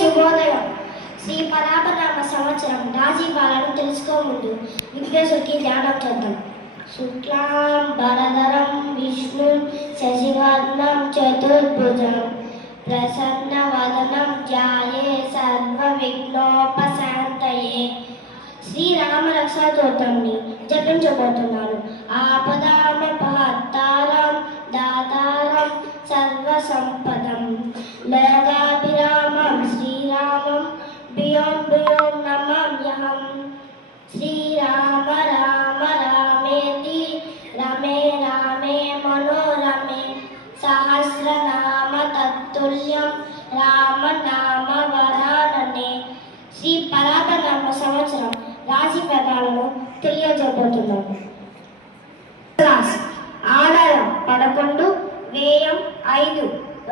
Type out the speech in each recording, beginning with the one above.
శుభోదయం. శ్రీ పరాపరామ సంవత్సరం రాశి ఫలాలను తెలుసుకోముందు విఘ్నేశ్వరికి ధ్యానం చేద్దాం. శుక్లాం వరదరం విష్ణు శశివర్ణం చతుర్భుజం ప్రసన్నవదనం ధ్యాయే సర్వ విఘ్నోపశాంతయే. శ్రీరామ రక్షా స్తోత్రాన్ని జపించబోతున్నారు. ఆపదామపహర్తారం దాతారం సర్వ సంపదం లోకాభిరామం శ్రీరామం బియోం బియోం నమామ్యహం. శ్రీరామ రామ రామేతి రమే రామే మనోరమే సహస్రనామ తత్తుల్యం రామ నామ వరాననే. శ్రీ పరాపరామ సంవత్సరం రాశి ఫలాలను తెలియజేయబోతున్నాము. ఆదాయం 11, వ్యయం 5,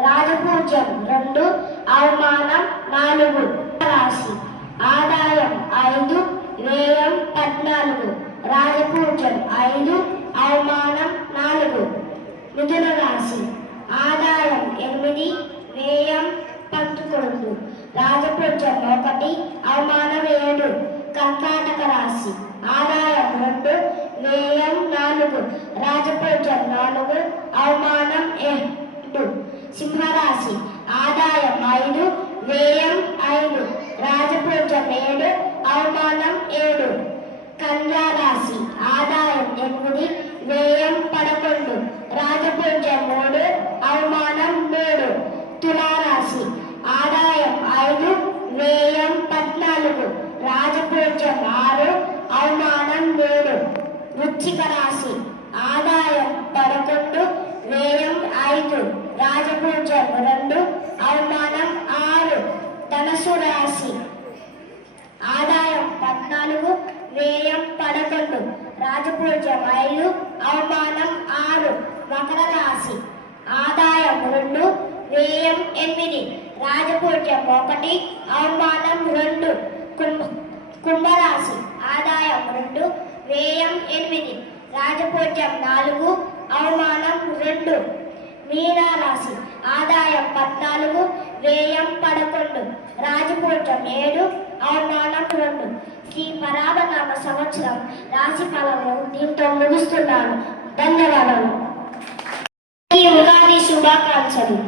రాజపూజ్యం 2, అవమానం 4. రాశి ఆదాయం 5, వ్యయం 14, రాజపూజ్యం 5, అవమానం 4. మిథున రాశి ఆదాయం 8, వ్యయం 11, రాజపూజ్యం 1, అవమానం 7. కర్కాటక రాశి ఆదాయం 2, వ్యయం 4, రాజపూజ్యం 4, అవమానం 7. సింహరాశి ఆదాయం 5, వ్యయం 5, రాజపూజ్యం 7, అవమానం 7. కన్యా రాశి ఆదాయం 8, వ్యయం 11, రాజపూజ్యం 3, అవమానం 3. తులారాశి ఆదాయం 5, వ్యయం 14, రాజపూజ్యం 6, అవమానం 7. వృశ్చిక రాశి ఆదాయం 11, వ్యయం 5, రాజపూజ్యం 2, అవమానం 6. ధనుసు రాశి ఆదాయం 14, వ్యయం 11, రాజపూజ్యం 5, అవమానం 6. మకర రాశి ఆదాయం 2, వ్యయం 8, రాజపూజ్యం 1, అవమానం 2. కుంభరాశి ఆదాయం 2, వ్యయం 8, రాజపూజ్యం 4, అవమానం 2. మీనరాశి ఆదాయం 14, వ్యయం 11, రాజపూజ్యం 7, అవమానం 2. శ్రీ పరాపరామ సంవత్సరం రాశి ఫలాలను దీంతో ముగిస్తున్నాను. ధన్యవాదాలు. ఉగాది శుభాకాంక్షలు.